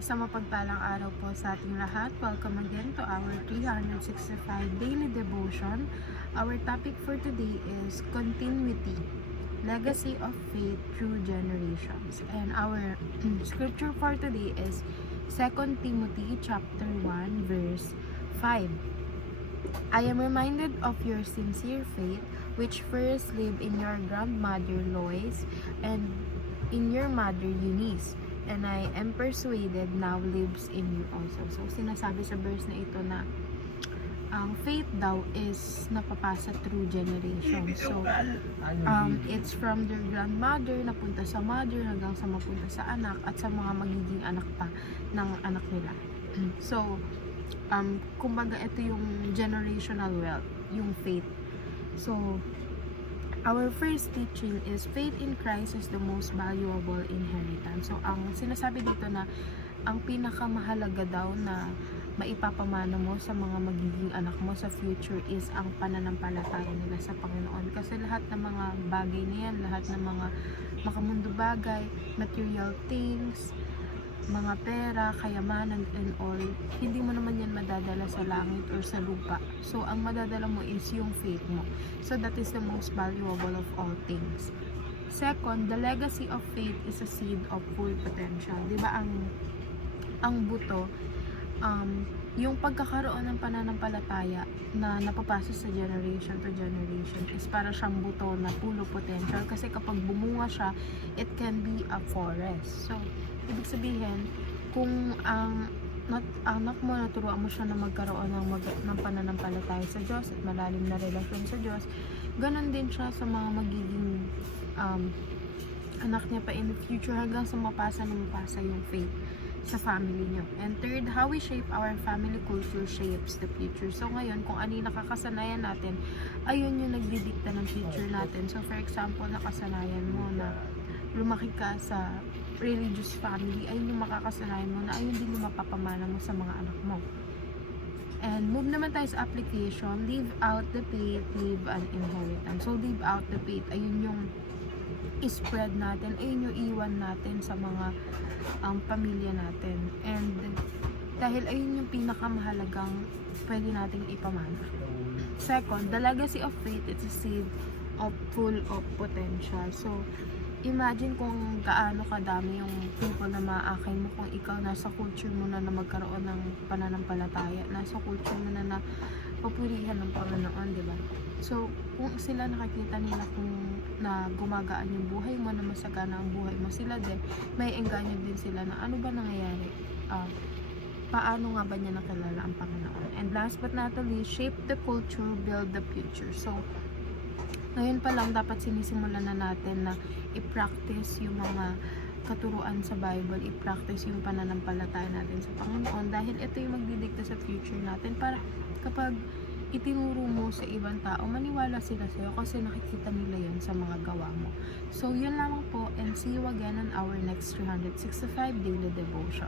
Isang mapagpalang araw po sa ating lahat. Welcome again to our 365 Daily Devotion. Our topic for today is Continuity, Legacy of Faith Through Generations. And our scripture for today is 2 Timothy chapter 1 verse 5. I am reminded of your sincere faith, which first lived in your grandmother Lois and in your mother Eunice, and I am persuaded now lives in you also. So, sinasabi sa verse na ito na ang faith daw is napapasa through generation. So, it's from their grandmother, napunta sa mother, hanggang sa mapunta sa anak, at sa mga magiging anak pa ng anak nila. So, kumbaga ito yung generational wealth, yung faith. So, our first teaching is faith in Christ is the most valuable inheritance. So, ang sinasabi dito na ang pinakamahalaga daw na maipapamana mo sa mga magiging anak mo sa future is ang pananampalataya nila sa Panginoon. Kasi lahat ng mga bagay na yan, lahat ng mga makamundo bagay, material things, mga pera, kayamanan, and all, hindi mo naman yan madadala sa langit or sa lupa. So, ang madadala mo is yung faith mo. So, that is the most valuable of all things. Second, the legacy of faith is a seed of full potential. Diba ang buto, yung pagkakaroon ng pananampalataya na napapasok sa generation to generation is para siyang buto na full of potential. Kasi kapag bumunga siya, it can be a forest. So, ibig sabihin, kung ang anak mo, naturuan mo siya na magkaroon ng pananampalataya sa Diyos at malalim na relasyon sa Diyos, ganon din siya sa mga magiging anak niya pa in the future, hanggang sa mapasa yung faith sa family niyo. And third, how we shape our family culture shapes the future. So ngayon, kung ano yung nakakasanayan natin, ayun yung nagdidikta ng future natin. So for example, nakasanayan mo na lumaki ka sa religious family, ayun yung makakasanayan mo na ayun din yung mapapamana mo sa mga anak mo. And move naman tayo sa application. Live out the faith, live an inheritance. So live out the faith, ayun yung spread natin, ayun yung iwan natin sa mga pamilya natin. And dahil ayun yung pinakamahalagang pwede nating ipamana. Second, the legacy of faith is a seed of full of potential. So, imagine kung gaano kadami yung people na maakay mo kung ikaw nasa culture mo na magkaroon ng pananampalataya, nasa culture mo na papurihan ng Panginoon, di ba? So, kung sila nakikita nila kung na gumagaan yung buhay mo, na masagana ang buhay mo, sila din, may engganyo din sila na ano ba nangyayari? Paano nga ba niya nakilala ang Panginoon? And last but not least, shape the culture, build the future. So, ngayon pa lang dapat sinisimulan na natin na i-practice yung mga katuruan sa Bible, i-practice yung pananampalataya natin sa Panginoon, dahil ito yung magdidikta sa future natin para kapag itinuro mo sa ibang tao, maniwala sila sa'yo kasi nakikita nila yan sa mga gawa mo. So, yun lamang po, and see you again on our next 365 Daily Devotion.